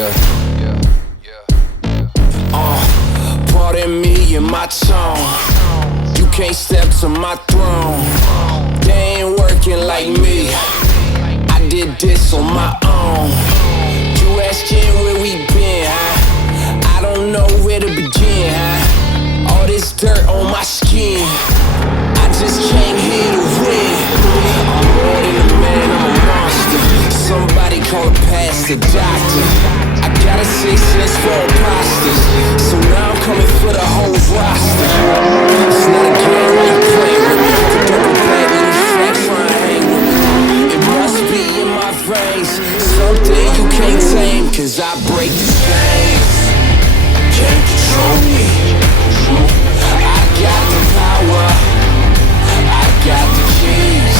yeah. Pardon me and my tone. You can't step to my throne. They ain't working like me. I did this on my own. You asking where we been, huh? I don't know where to begin, huh? All this dirt on my skin. I just came here to win. I'm more than a man, I'm a monster. Somebody call a pastor, doctor. I got a 6 cents for imposters. So now I'm coming for the whole roster. It's not a game where you play with me. The double bag, little fat, try and hang with me. It must be in my veins. Something you can't tame, cause I break the chains. Can't control me. I got the power. I got the keys.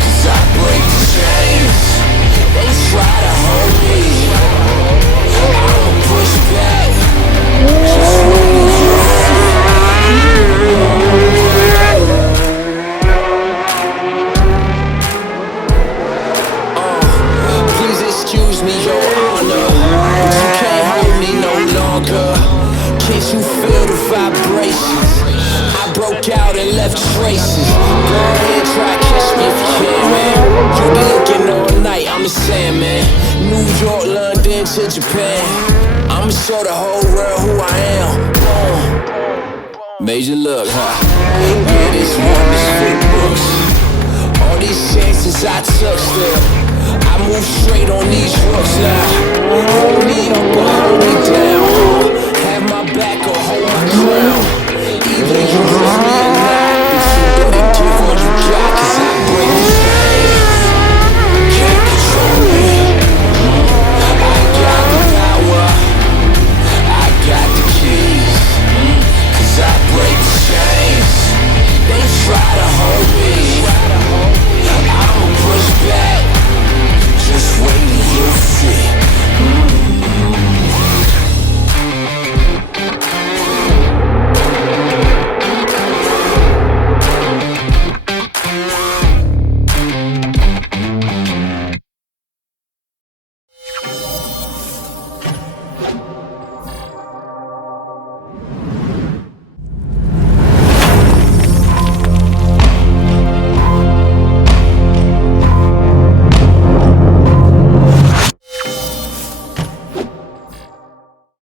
Cause I break the chains. They try to hold me. I'ma push back. Just wait. Please excuse me, Your Honor, but you can't hold me no longer. Can't you feel the vibrations? I broke out and left traces. Go ahead, try to catch me if you can, man. You be looking all night, I'm the Sandman. New York, London to Japan. I'ma show the whole world who I am. Boom. Major look, huh?